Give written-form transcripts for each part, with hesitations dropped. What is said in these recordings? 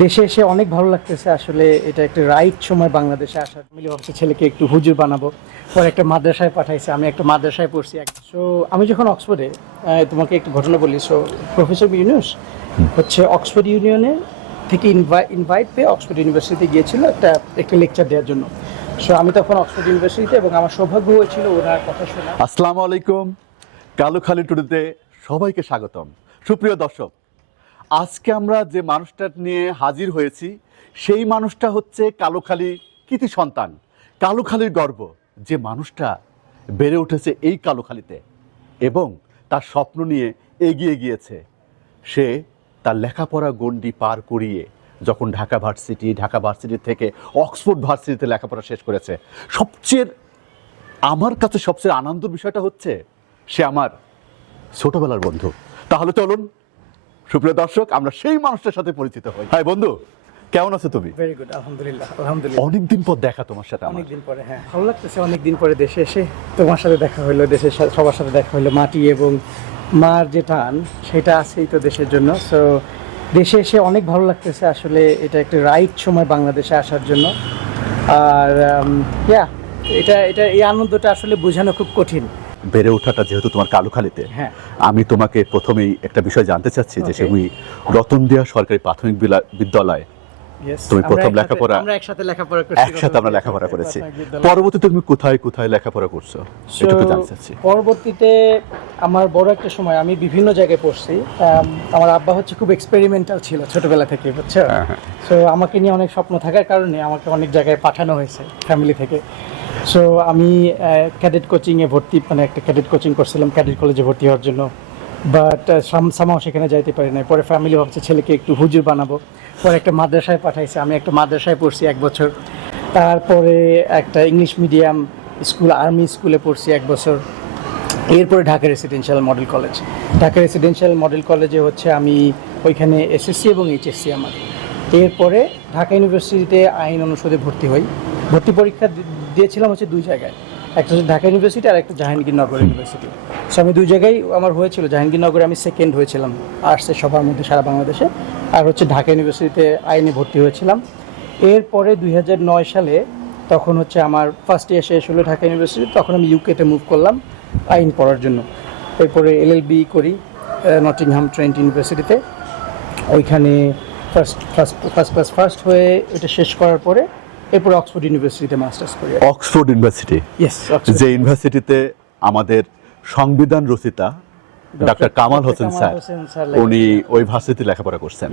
দেশে এসে অনেক ভালো লাগতেছে আসলে। এটা একটা রাইট সময় বাংলাদেশে আসার। ফ্যামিলি ভাবছে ছেলেকে একটু হুজুর বানাবো, পরে একটা মাদ্রাসায় পাঠাইছে, আমি একটা মাদ্রাসায় পড়ছি। সো আমি যখন অক্সফোর্ডে, তোমাকে একটু ঘটনা বলি। সো প্রফেসর ইউনুস হচ্ছে অক্সফোর্ড ইউনিয়নে থেকে ইনভাইট পেয়ে অক্সফোর্ড ইউনিভার্সিটিতে গিয়েছিল একটা একটা লেকচার দেওয়ার জন্য। সো আমি তখন অক্সফোর্ড ইউনিভার্সিটিতে, এবং আমার সৌভাগ্য হয়েছিল ওনার কথা শোনা। আসসালামু আলাইকুম, কালুখালী টুডেতে সবাইকে স্বাগতম। সুপ্রিয় দর্শক, আজকে আমরা যে মানুষটা নিয়ে হাজির হয়েছি সেই মানুষটা হচ্ছে কালুখালীর কৃতি সন্তান, কালুখালীর গর্ব। যে মানুষটা বেড়ে উঠেছে এই কালুখালীতে এবং তার স্বপ্ন নিয়ে এগিয়ে গিয়েছে। সে তার লেখাপড়া গণ্ডি পার করিয়ে যখন ঢাকা ভার্সিটি থেকে অক্সফোর্ড ভার্সিটিতে লেখাপড়া শেষ করেছে, আমার কাছে সবচেয়ে আনন্দের বিষয়টা হচ্ছে সে আমার ছোটবেলার বন্ধু। তাহলে চলুন সুপ্রিয় দর্শক, আমরা সেই মানুষটার সাথে পরিচিত হই। হাই বন্ধু, কেমন আছো তুমি? ভেরি গুড, আলহামদুলিল্লাহ। অনেকদিন পর দেখা তোমার সাথে। অনেকদিন পরে, হ্যাঁ, ভালো লাগতেছে। অনেকদিন পরে দেশে এসে তোমার সাথে দেখা হলো, দেশের সবার সাথে দেখা হলো। মাটি এবং মার যে টান সেটা আছেই তো দেশের জন্য। সো দেশে এসে অনেক ভালো লাগতেছে আসলে। এটা একটা রাইট সময় বাংলাদেশে আসার জন্য। আর এটা এটা এই আনন্দটা আসলে বোঝানো খুব কঠিন। বেড়ে ওঠাটা যেহেতু তোমার কালুখালীতে, হ্যাঁ, আমি তোমাকে প্রথমেই একটা বিষয় জানতে চাচ্ছি যে তুমি রতনদিয়া সরকারি প্রাথমিক বিদ্যালয় তুমি প্রথম লেখাপড়া, আমরা একসাথে লেখাপড়া করছি, একসাথে আমরা লেখাপড়া করেছি। পরবর্তীতে তুমি কোথায় কোথায় লেখাপড়া করছো একটু জানতে চাচ্ছি। পরবর্তীতে আমার বড় একটা সময় আমি বিভিন্ন জায়গায় পড়ছি। আমার আব্বা হচ্ছে খুব এক্সপেরিমেন্টাল ছিল ছোটবেলা থেকে, বুঝছো। সো আমাকে নিয়ে অনেক স্বপ্ন থাকার কারণে আমাকে অনেক জায়গায় পাঠানো হয়েছে ফ্যামিলি থেকে। সো আমি ক্যাডেট কোচিংয়ে ভর্তি, মানে একটা ক্যাডেট কোচিং করছিলাম ক্যাডেট কলেজে ভর্তি হওয়ার জন্য। বাট সামাও সেখানে যাইতে পারি না। পরে ফ্যামিলি ভাবছে ছেলেকে একটু হুজুর বানাবো, পরে একটা মাদ্রাসায় পাঠাইছে, আমি একটা মাদ্রাসায় পড়ছি 1 বছর। তারপরে একটা ইংলিশ মিডিয়াম স্কুল, আর্মি স্কুলে পড়ছি 1 বছর। এরপরে ঢাকা রেসিডেন্সিয়াল মডেল কলেজে হচ্ছে আমি ওইখানে এসএসসি এবং এইচএসসি আমার। এরপরে ঢাকা ইউনিভার্সিটিতে আইন অনুষদে ভর্তি হই। ভর্তি পরীক্ষা দিয়েছিলাম হচ্ছে 2 জায়গায়, একটা হচ্ছে ঢাকা ইউনিভার্সিটি আর একটা জাহাঙ্গীরনগর ইউনিভার্সিটি। সো আমি 2 জায়গায় আমার হয়েছিল। জাহাঙ্গীরনগরে আমি সেকেন্ড হয়েছিলাম আর্টসের সবার মধ্যে সারা বাংলাদেশে, আর হচ্ছে ঢাকা ইউনিভার্সিটিতে আইনে ভর্তি হয়েছিলাম। এরপরে 2009 সালে তখন হচ্ছে আমার ফার্স্ট ইয়ার শেষ হলো ঢাকা ইউনিভার্সিটি, তখন আমি ইউকেতে মুভ করলাম আইন পড়ার জন্য। এরপরে এলএলবি করি নটিংহাম ট্রেন্ট ইউনিভার্সিটিতে। ওইখানে ফার্স্ট হয়ে এটা শেষ করার পরে এরপর অক্সফোর্ড ইউনিভার্সিটিতে মাস্টার্স করি। অক্সফোর্ড ইউনিভার্সিটি, যে ইউনিভার্সিটিতে আমাদের সংবিধান রচিতা ডক্টর কামাল হোসেন স্যার, উনি ওই ভার্সিটিতে লেখাপড়া করছেন।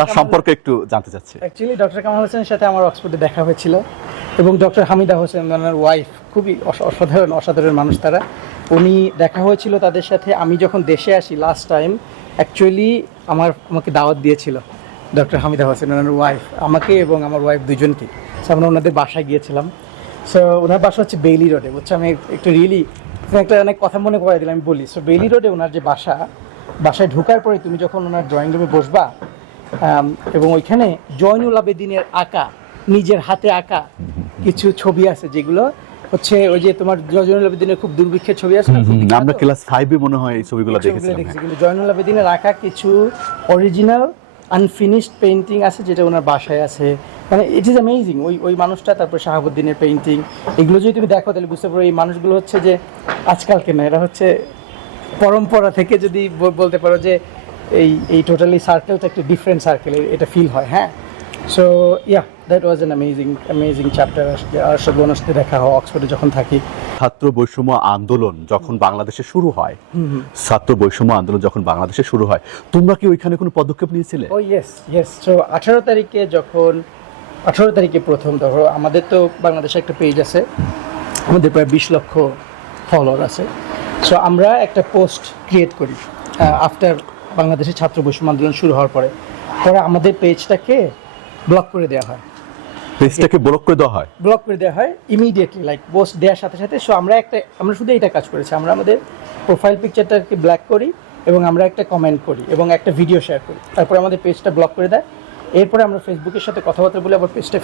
তার সম্পর্কে একটু জানতে চাচ্ছি। অ্যাকচুয়ালি ডক্টর কামাল হোসেনের সাথে আমার অক্সফোর্ডে দেখা হয়েছিল, এবং ডক্টর হামিদা হোসেন ওনার ওয়াইফ, খুবই অসাধারণ মানুষ তারা। উনি দেখা হয়েছিল তাদের সাথে। আমি যখন দেশে আসি লাস্ট টাইম, অ্যাকচুয়ালি আমাকে দাওয়াত দিয়েছিল ডক্টর হামিদা হোসেন ওনার ওয়াইফ, আমাকে এবং আমার ওয়াইফ দুজনকে। সো আমরা ওনাদের বাসায় গিয়েছিলাম। সো ওনার বাসা হচ্ছে বেইলি রোডে, বুঝছো। আমি একটু একটা অনেক কথা মনে করে দিলাম, আমি বলি। সো বেইলি রোডে ওনার যে বাসায় ঢোকার পরে তুমি যখন ওনার ড্রয়িং রুমে বসবা, এবং ওইখানে জয়নুল আবেদিনের আঁকা, নিজের হাতে আঁকা কিছু ছবি আছে, যেগুলো হচ্ছে ওই যে তোমার জয়নুল আবেদিনের খুব দুর্ভিক্ষের ছবি আছে, আমরা ক্লাস 5-এ মনে হয় এই ছবিগুলো দেখেছি। কিন্তু জয়নুল আবেদিনের আঁকা কিছু অরিজিনাল আনফিনিশড পেইন্টিং আছে, যেটা ওনার বাসায় আছে। মানে ইট ইজ অ্যামেজিং। ওই মানুষটা, তারপর শাহাবুদ্দিনের পেইন্টিং, এগুলো যদি তুমি দেখো তাহলে বুঝতে পারো এই মানুষগুলো হচ্ছে যে আজকালকে না, এরা হচ্ছে পরম্পরা থেকে, যদি বলতে পারো যে এই টোটালি সার্কেলটা একটা ডিফারেন্ট সার্কেল, এটা ফিল হয়। হ্যাঁ, so that was an amazing chapter. আর সব ওনার সাথে দেখা হয় অক্সফোর্ডে যখন থাকি। ছাত্র বৈষম্য আন্দোলন যখন বাংলাদেশে শুরু হয়, তোমরা কি ওইখানে কোনো পদক্ষেপ নিয়েছিলে? ও ইয়েস। সো 18 তারিখে প্রথম, ধরো আমাদের তো বাংলাদেশে একটা পেজ আছে, আমাদের প্রায় 20 লক্ষ ফলোয়ার আছে। সো আমরা একটা পোস্ট ক্রিয়েট করি আফটার বাংলাদেশের ছাত্র বৈষম্য আন্দোলন শুরু হওয়ার পরে আমাদের পেজটাকে ব্লক করে দেওয়া হয়। ইমিডিয়েটলি, লাইক পোস্ট দেওয়ার সাথে সাথে। সো আমরা শুধু এটা কাজ করেছি, আমরা আমাদের প্রোফাইল পিকচারটাকে ব্ল্যাক করি, এবং আমরা একটা কমেন্ট করি এবং একটা ভিডিও শেয়ার করি, তারপরে আমাদের পেজটা ব্লক করে দেয়। এরপরে আমরা ফেসবুকের সাথে কথাবার্তা বলে আবার পেজটা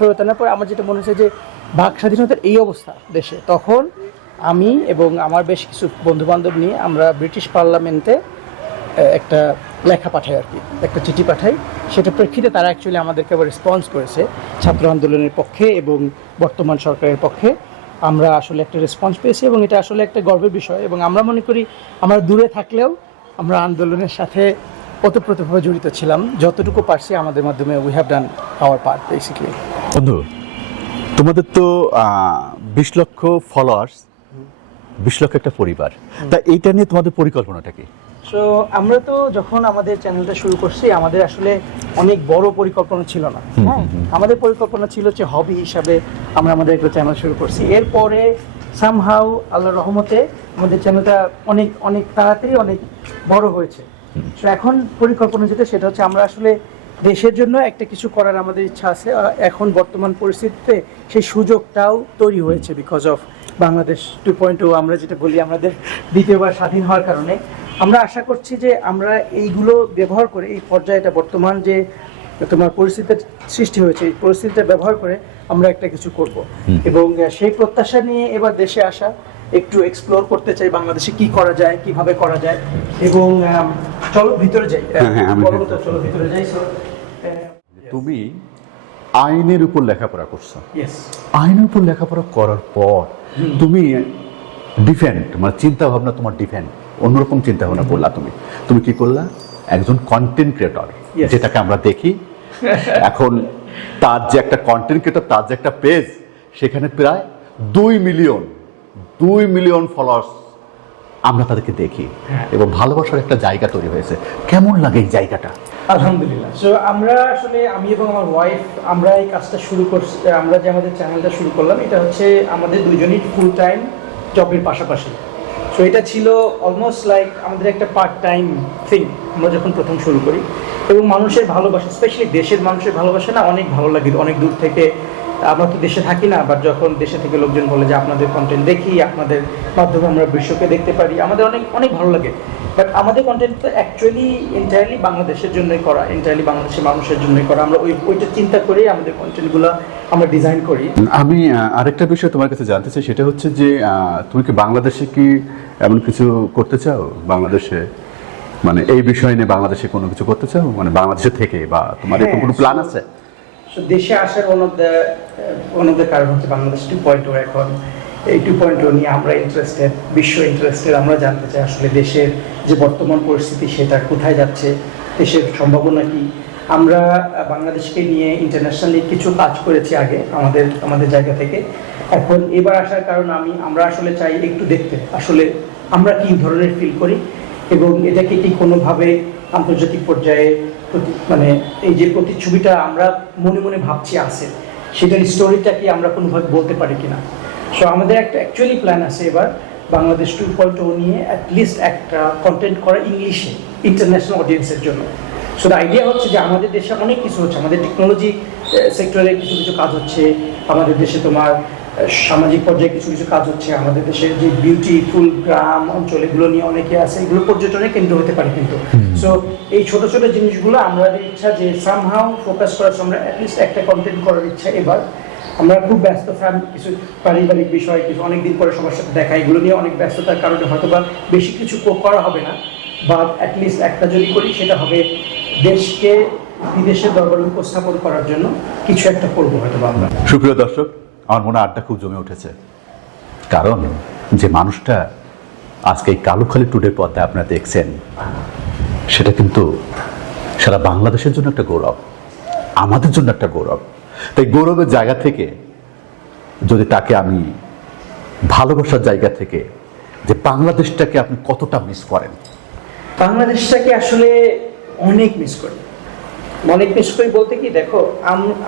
ফেরত আনার পর আমার যেটা মনে হচ্ছে যে বাক স্বাধীনতার এই অবস্থা দেশে, তখন আমি এবং আমার বেশ কিছু বন্ধুবান্ধব নিয়ে আমরা ব্রিটিশ পার্লামেন্টে একটা লেখা পাঠাই আর কি, একটা চিঠি পাঠাই। সেটা প্রেক্ষিতে তারা অ্যাকচুয়ালি আমাদেরকে আবার রেসপন্স করেছে ছাত্র আন্দোলনের পক্ষে এবং বর্তমান সরকারের পক্ষে। আমরা আসলে একটা রেসপন্স পেয়েছি এবং এটা আসলে একটা গর্বের বিষয়। এবং আমরা মনে করি আমরা দূরে থাকলেও আমরা আন্দোলনের সাথে ওতপ্রোতভাবে জড়িত ছিলাম, যতটুকু পারছি আমাদের মাধ্যমে we have done our part basically. বন্ধু, তোমাদের তো 20 লক্ষ ফলোয়ার্স, 20 লক্ষ একটা পরিবার, তা এইটা নিয়ে তোমাদের পরিকল্পনাটা কি? সো আমরা তো যখন আমাদের চ্যানেলটা শুরু করছি আমাদের আসলে অনেক বড় পরিকল্পনা ছিল না। হ্যাঁ, আমাদের পরিকল্পনা ছিল যে হবি হিসাবে আমরা আমাদের একটা চ্যানেল শুরু করছি। এরপরে সামহাউ আল্লাহর রহমতে আমাদের চ্যানেলটা অনেক অনেক তাড়াতাড়ি অনেক বড় হয়েছে। সো এখন পরিকল্পনা যেটা সেটা হচ্ছে আমরা আসলে দেশের জন্য একটা কিছু করার আমাদের ইচ্ছা আছে। এখন বর্তমান পরিস্থিতিতে সেই সুযোগটাও তৈরি হয়েছে বিকজ অফ বাংলাদেশ 2.0, আমরা যেটা বলি আমাদের দ্বিতীয়বার স্বাধীন হওয়ার কারণে। আমরা আশা করছি যে আমরা এইগুলো ব্যবহার করে এই পর্যায়টা বর্তমান যে তোমার পরিস্থিতির সৃষ্টি হয়েছে এই পরিস্থিতিটা ব্যবহার করে আমরা একটা কিছু করব এবং সেই প্রত্যাশা নিয়ে এবার দেশে আসা, একটু এক্সপ্লোর করতে চাই বাংলাদেশে কি করা যায়, কিভাবে করা যায়। এবং চলো ভিতরে যাই, বলো তো, চলো ভিতরে যাই। তুমি আইনের উপর লেখাপড়া করছো, ইয়েস, আইনের উপর লেখাপড়া করার পর তুমি ডিফেন্ড মানে চিন্তা ভাবনা, তোমার ডিফেন্ড অন্যরকম চিন্তা ভাবনা করলা। তুমি কি করলা? একজন কন্টেন্ট ক্রিয়েটর, Yes. যেটাকে আমরা দেখি এখন, তার যে একটা কন্টেন্ট ক্রিয়েটর, তার যে একটা পেজ, সেখানে প্রায় 2 মিলিয়ন ফলোয়ার্স আমরা তাদেরকে দেখি এবং ভালোবাসার একটা জায়গা তৈরি হয়েছে। কেমন লাগে এই জায়গাটা? আলহামদুলিল্লাহ। সো আমরা আসলে আমি এবং আমার ওয়াইফ আমরা এই কাজটা শুরু করছি। আমরা যে আমাদের চ্যানেলটা শুরু করলাম এটা হচ্ছে আমাদের দুজনই ফুল টাইম জবের পাশাপাশি। সো এটা ছিল অলমোস্ট লাইক আমাদের একটা পার্ট টাইম থিং আমরা যখন প্রথম শুরু করি। এবং মানুষের ভালোবাসা, স্পেশালি দেশের মানুষের ভালোবাসা না অনেক ভালো লাগে। অনেক দূর থেকে, আমরা তো দেশে থাকি না, বাট যখন দেশে থেকে লোকজন বলে যে আপনাদের কন্টেন্ট দেখি, আপনাদের মাধ্যমে আমরা বিশ্বকে দেখতে পারি, আমাদের অনেক অনেক ভালো লাগে। বাট আমাদের কন্টেন্ট তো অ্যাকচুয়ালি এন্টায়ারলি বাংলাদেশের জন্যই করা, এন্টায়ারলি বাংলাদেশের মানুষের জন্যই করা। আমরা ওইটা চিন্তা করেই আমাদের কন্টেন্টগুলো আমরা ডিজাইন করি। আমি আরেকটা বিষয় তোমার কাছে জানতে চাই, সেটা হচ্ছে যে তুমি কি বাংলাদেশে কি এমন কিছু করতে চাও? বাংলাদেশে মানে এই বিষয় নিয়ে বাংলাদেশে কোনো কিছু করতে চাও, মানে বাংলাদেশে থেকে, বা তোমার এরকম কোনো প্ল্যান আছে? দেশে আসার ওয়ান অফ দ্য কারণ হচ্ছে বাংলাদেশ 2.0। এখন এই 2.0 নিয়ে আমরা ইন্টারেস্টেড, বিশ্ব ইন্টারেস্টেড। আমরা জানতে চাই আসলে দেশের যে বর্তমান পরিস্থিতি সেটা কোথায় যাচ্ছে, দেশের সম্ভাবনা কি। আমরা বাংলাদেশকে নিয়ে ইন্টারন্যাশনালি কিছু কাজ করেছি আগে আমাদের জায়গা থেকে। এখন এবার আসার কারণ আমরা আসলে চাই একটু দেখতে আসলে আমরা কি ধরনের ফিল করি এবং এটাকে কি কোনোভাবে আন্তর্জাতিক পর্যায়ে মানে এই যে প্রতিচ্ছবিটা আমরা মনে মনে ভাবছি আছে, সেটার স্টোরিটা কি আমরা কোনোভাবে বলতে পারি কিনা। সো আমাদের একটা অ্যাকচুয়ালি প্ল্যান আছে এবার বাংলাদেশ 2.0 নিয়ে অ্যাটলিস্ট একটা কন্টেন্ট করা ইংলিশে ইন্টারন্যাশনাল অডিয়েন্সের জন্য। সো দ্য আইডিয়া হচ্ছে যে আমাদের দেশে অনেক কিছু হচ্ছে, আমাদের টেকনোলজি সেক্টরে কিছু কিছু কাজ হচ্ছে, আমাদের দেশে তোমার সামাজিক পর্যায়ে কিছু কিছু কাজ হচ্ছে, আমাদের দেশের যে বিউটিফুল গ্রাম অঞ্চল এগুলো নিয়ে অনেকে আছে, এগুলো পর্যটনের কেন্দ্র হতে পারে কিন্তু। সো এই ছোট ছোট জিনিসগুলো আমাদের ইচ্ছা যে সামহাউ ফোকাস করার জন্য অ্যাটলিস্ট একটা কন্টেন্ট করার ইচ্ছা। এবার আমরা খুব ব্যস্ত, কিছু পারিবারিক বিষয়, কিছু অনেকদিন পরে সবার সাথে দেখা, এগুলো নিয়ে অনেক ব্যস্ততার কারণে হয়তো বা বেশি কিছু করা হবে না, বা অ্যাটলিস্ট একটা যদি করি সেটা হবে দেশকে বিদেশের দরবারে উপস্থাপন করার জন্য কিছু একটা করবো হয়তো আমরা। সুপ্রিয় দর্শক, আমার মনে আড্ডা খুব জমে উঠেছে, কারণ যে মানুষটা আজকে এই কালুখালী টুডে পর্দায় আপনারা দেখছেন, সেটা কিন্তু সারা বাংলাদেশের জন্য একটা গৌরব, আমাদের জন্য একটা গৌরব। তাই গৌরবের জায়গা থেকে যদি তাকে আমি ভালোবাসার জায়গা থেকে, যে বাংলাদেশটাকে আপনি কতটা মিস করেন? বাংলাদেশটাকে আসলে অনেক মিস করি। অনেক মিস করি বলতে কি, দেখো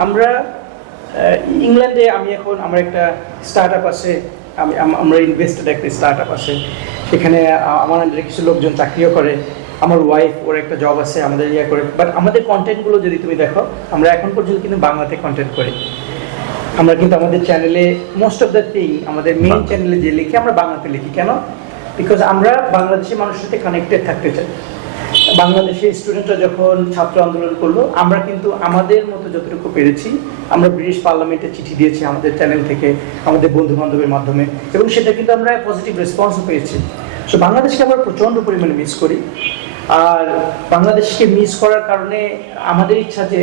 আমরা ইংল্যান্ডে, আমার একটা স্টার্ট আপ আছে, আমরা ইনভেস্টেড একটা স্টার্ট আপ আছে, সেখানে আমার আন্ডারে কিছু লোকজন চাকরিও করে, আমার ওয়াইফ ওর একটা জব আছে, আমাদের করে। বাট আমাদের কন্টেন্টগুলো যদি তুমি দেখো, আমরা এখন পর্যন্ত কিন্তু বাংলাতে কন্টেন্ট করি। আমরা কিন্তু আমাদের চ্যানেলে মোস্ট অফ দ্য থিং, আমাদের মেইন চ্যানেলে যে লিখি আমরা বাংলাতে লিখি। কেন? বিকজ আমরা বাংলাদেশি মানুষের সাথে কানেক্টেড থাকতে চাই। বাংলাদেশের স্টুডেন্টরা যখন ছাত্র আন্দোলন করলো, আমরা কিন্তু আমাদের মতো যতটুকু পেরেছি আমরা ব্রিটিশ পার্লামেন্টে চিঠি দিয়েছি আমাদের চ্যানেল থেকে, আমাদের বন্ধু বান্ধবের মাধ্যমে, এবং সেটা কিন্তু আমরা পজিটিভ রেসপন্সও পেয়েছি। সো বাংলাদেশকে আমরা প্রচণ্ড পরিমাণে মিস করি। আর বাংলাদেশকে মিস করার কারণে আমাদের ইচ্ছা যে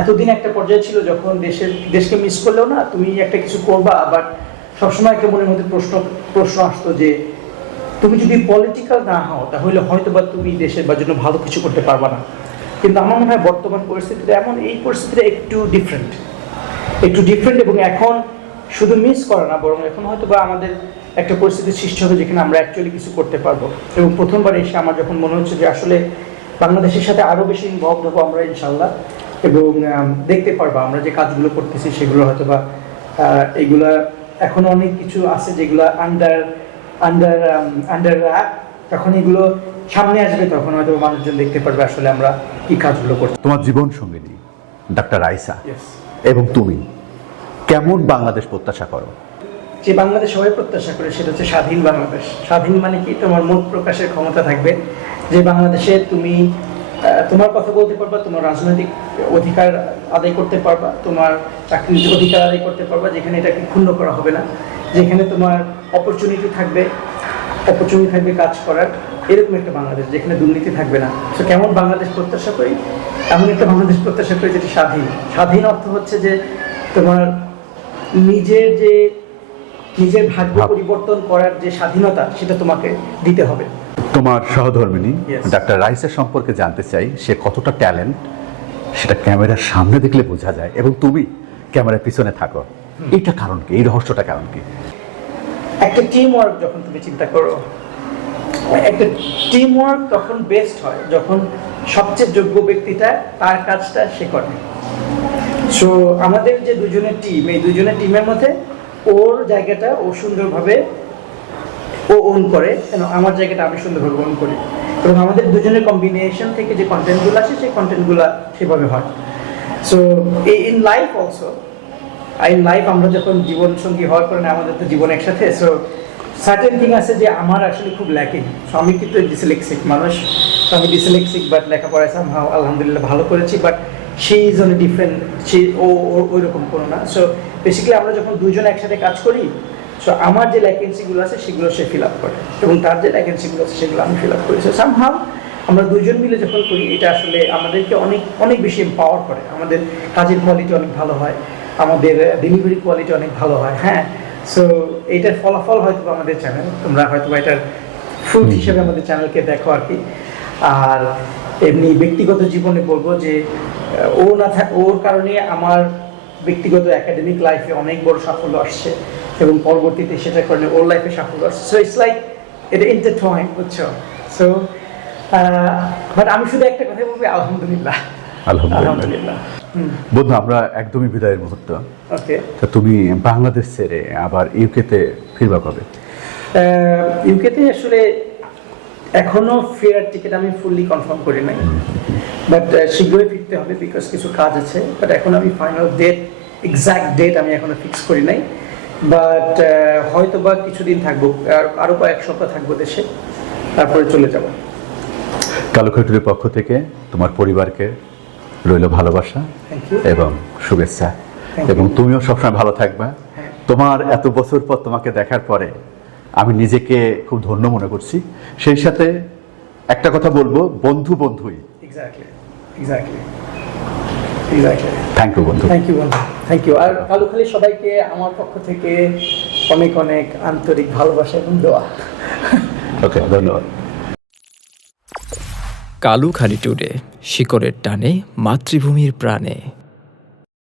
এতদিন একটা পর্যায়ে ছিল যখন দেশকে মিস করলেও না তুমি একটা কিছু করবা, বাট সবসময় একটা মনের মধ্যে প্রশ্ন আসতো যে তুমি যদি পলিটিক্যাল না হও তাহলে হয়তো বা তুমি দেশের বা জন্য ভালো কিছু করতে পারবা না। কিন্তু আমার মনে হয় বর্তমান পরিস্থিতিতে এই পরিস্থিতিটা একটু ডিফারেন্ট এবং এখন শুধু মিস করা না, বরং এখন হয়তো বা আমাদের একটা পরিস্থিতি সৃষ্টি হবে যেখানে আমরা অ্যাকচুয়ালি কিছু করতে পারবো। এবং প্রথমবার এসে আমার যখন মনে হচ্ছে যে আসলে বাংলাদেশের সাথে আরো বেশি ইনভলভ হবো আমরা ইনশাল্লাহ, এবং দেখতে পারবো আমরা যে কাজগুলো করতেছি সেগুলো হয়তো বা এগুলা এখনো অনেক কিছু আছে যেগুলো আন্ডার যখন এগুলো সামনে আসবে তখন হয়তো মানুষজন দেখতে পারবে আসলে আমরা কি কাজগুলো করছি। তোমার জীবন সঙ্গিনী ডাক্তার রাইসা এবং তুমি কেমন বাংলাদেশ প্রত্যাশা করো? যে বাংলাদেশ সবাই প্রত্যাশা করে সেটা হচ্ছে স্বাধীন বাংলাদেশ। স্বাধীন মানে কি? তোমার মত প্রকাশের ক্ষমতা থাকবে, যে বাংলাদেশে তুমি তোমার কথা বলতে পারবা, তোমার রাজনৈতিক অধিকার আদায় করতে পারবা, তোমার চাকরির অধিকার আদায় করতে পারবা, যেখানে এটাকে ক্ষুণ্ণ করা হবে না, যেখানে তোমার অপরচুনিটি থাকবে কাজ করার, এরকম একটা বাংলাদেশ যেখানে দুর্নীতি থাকবে না। তো কেমন বাংলাদেশ প্রত্যাশা করি? এমন একটা বাংলাদেশ প্রত্যাশা করি যেটা স্বাধীন অর্থ হচ্ছে যে তোমার নিজের ভাগ্য পরিবর্তন করার যে স্বাধীনতা সেটা তোমাকে দিতে হবে। তোমার সহধর্মিণী ডাক্তার রাইসার সম্পর্কে জানতে চাই, সে কতটা ট্যালেন্ট সেটা ক্যামেরার সামনে দেখলে বোঝা যায়, এবং তুমি ক্যামেরার পিছনে থাকো, এইটা কারণ কি? এই রহস্যটা কারণ কি? একটা টিম ওয়ার্ক যখন তুমি চিন্তা করো, একটা টিম ওয়ার্ক তখন বেস্ট হয় যখন সবচেয়ে যোগ্য ব্যক্তিটা তার কাজটা সে করে। সো আমাদের যে দুজনের টিম, এই দুজনের টিমের মধ্যে ওর জায়গাটা ও সুন্দরভাবে ওন করে, কেন আমার জায়গাটা আমি সুন্দরভাবে ওন করি, এবং আমাদের দুজনের কম্বিনেশন থেকে যে কন্টেন্টগুলো আসে সেই কন্টেন্টগুলো সেভাবে হয়। সো ইন লাইফ অলসো, আমরা যখন জীবন সঙ্গী হওয়ার কারণে আমাদের তো জীবন একসাথে, সো সার্টেন থিং আছে যে আমার আসলে খুব ল্যাকিং। সো আমি কিন্তু ডিসলেক্সিক মানুষ, তো আমি ডিসলেক্সিক, বাট লেখাপড়ায় সামহাও আলহামদুলিল্লাহ ভালো করেছি, but she is on a different, ওই রকম কোনো না। সো বেসিক্যালি আমরা যখন দুজন একসাথে কাজ করি, সো আমার যে ল্যাকেন্সিগুলো আছে সেগুলো সে ফিল আপ করে, এবং তার যে ল্যাকেন্সিগুলো আছে সেগুলো আমি ফিল আপ করি। সো সামহাও আমরা দুজন মিলে যখন করি, এটা আসলে আমাদেরকে অনেক বেশি এম্পাওয়ার করে। আমাদের কাজের কোয়ালিটি অনেক ভালো হয়, আমাদের ডেলিভারি কোয়ালিটি অনেক ভালো হয়। হ্যাঁ, সো এইটার ফলাফল হয়তো আমাদের চ্যানেল, তোমরা হয়তো এটার ফ্রুট হিসেবে আমাদের চ্যানেলকে দেখো আর কি। আর এমনি ব্যক্তিগত জীবনে বলবো যে ওর কারণে আমার ব্যক্তিগত একাডেমিক লাইফে অনেক বড় সাফল্য আসছে, এবং পরবর্তীতে সেটার কারণে ওর লাইফে সাফল্য আসছে। সো ইটস লাইক এটা ইন্টারটুয়াইন, বুঝছো? সো বাট আমি শুধু একটা কথা বলবো, আলহামদুলিল্লাহ। বন্ধু, আমরা একদমই বিদায়ের মুহূর্ত। ওকে, তা তুমি বাংলাদেশ ছেড়ে আবার ইউকেতে ফিরবা কবে? ইউকেতে আসলে এখনো ফেরার টিকিট আমি ফুললি কনফার্ম করি নাই, বাট শীঘ্রই ফিরতে হবে, বিকজ কিছু কাজ আছে। বাট এখন আমি ফাইনাল এক্সাক্ট ডেট আমি এখনো ফিক্স করি নাই, বাট হয়তো বা কিছুদিন থাকবো, আরো কয়েক সপ্তাহ থাকবো দেশে, তারপরে চলে যাব। কালুখাটুরের পক্ষ থেকে তোমার পরিবারকে রইল ভালোবাসা এবং শুভেচ্ছা, এবং তুমিও সবসময় ভালো থাকবা। তোমার এত বছর পর তোমাকে দেখার পরে আমি নিজেকে খুব ধন্য মনে করছি। সেই সাথে একটা কথা বলবো, বন্ধুই। থ্যাংক ইউ বন্ধু। Thank you. আর কালুখালী সবাইকে আমার পক্ষ থেকে অনেক আন্তরিক ভালোবাসা এবং দোয়া। ওকে, ধন্যবাদ। কালুখালী টুডে, শিকড়ের টানে মাতৃভূমির প্রাণে।